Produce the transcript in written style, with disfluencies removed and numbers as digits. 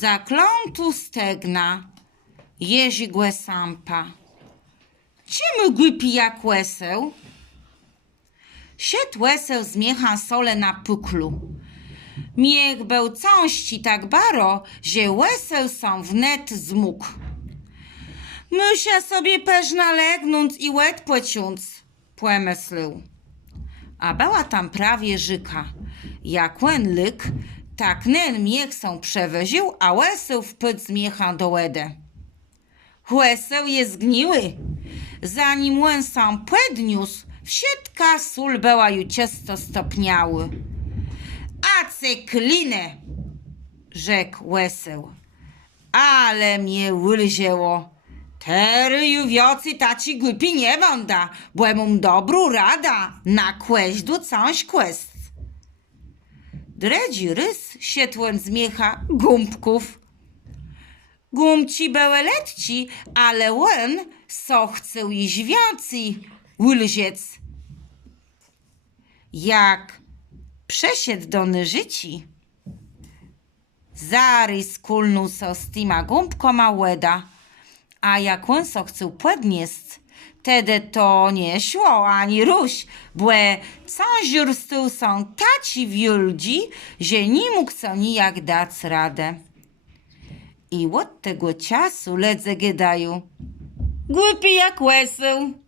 zaklątu stegna, jezigłe sampa. Ciemy głupi jak łeseł? Siet łeseł zmiecha sole na puklu. Miech bełcąści tak baro, że łeseł są wnet zmógł. Mysia sobie peżna legnąc i łeb płeciąc, płemyslył. A była tam prawie żyka. Jak łen lyk, tak nen miech są przeweził, a łeseł w pyt zmiecha do łedę. Łeseł jest zgniły. Zanim łen sam płet niósł, wsietka sól była ju ciasto stopniały. A cyklinę, rzekł łeseł. Ale mnie ulzięło. Tery ju wiocy taci głupi nie wąda, bo mum dobru rada, na kłeźdu coś quest. Dredzi rys sietłem zmiecha gumpków. Gumci bełeletci, ale łen so chcę iść więcej ulziec. Jak przesiedł do nyżyci, zarys kulnął so z tyma gumpkoma łeda, a jak on so chcął płedniest, tedy to nie szło ani ruś, błe coś z tył są taci wiuldzi, że nie mógł co nijak dać radę. I od tego czasu ledze gadają, głupi jak łeseł.